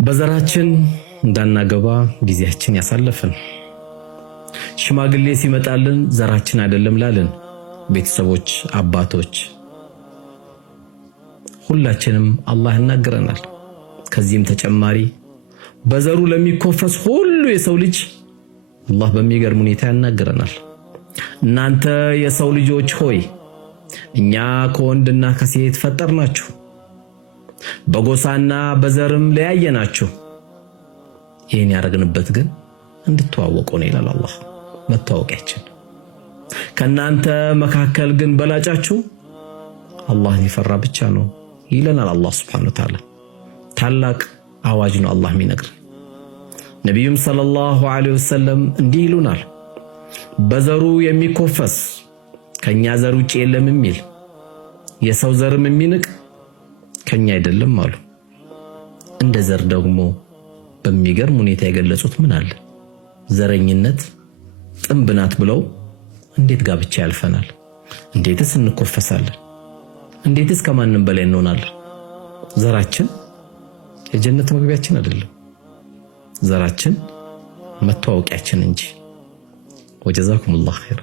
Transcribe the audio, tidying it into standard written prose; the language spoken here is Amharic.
በዘራችን እንዳናገባ ጊዜያችን ያሳለፈን ሽማግሌ ሲመጣልን ዘራችን አይደለም ላልን ቤተሰቦች አባቶች ሁላችንም አላህ ያናግረናል። ከዚህም ተጨማሪ በዘሩ ለሚኮፈስ ሁሉ የሰው ልጅ አላህ በሚገርም ሁኔታ ያናግረናል። እናንተ የሰው ልጆች ሆይ እኛ ከወንድና ከሴት ፈጠርናችሁ በጎሳና በዘርም ለያየናችሁ ይሄን ያረግንበት ግን እንድትዋወቁ ነው ይላል አላህ። መተዋወቂያችን ከናንተ መካከል ግን በላጫችሁ አላህን ይፈራ ብቻ ነው ይለናል አላህ Subhanahu Wa Ta'ala። ታላቅ አዋጅ ነው አላህ የሚነግረን። ነብዩም ሰለላሁ ዐለይሂ ወሰለም እንዲህ ይሉናል፣ በዘሩ የሚኮፈስ ከኛ ዘር ውጪ የለም የሚል የሰው ዘርም የሚንቅ ከኛ አይደለም አሉ። እንደ ዘር ደግሞ በሚገርም ሁኔታ የገለጹት ምን አለ? ዘረኝነት ጥንብናት ብለው እንዴት ጋብቻ ያልፈናል? እንዴትስ እንኮፈሳለን? እንዴትስ ከማንም በላይ እንሆናለን? ዘራችን የጀነት መግቢያችን አይደለም፣ ዘራችን መተዋወቂያችን እንጂ። ወጀዛኩሙላህ ኸይር።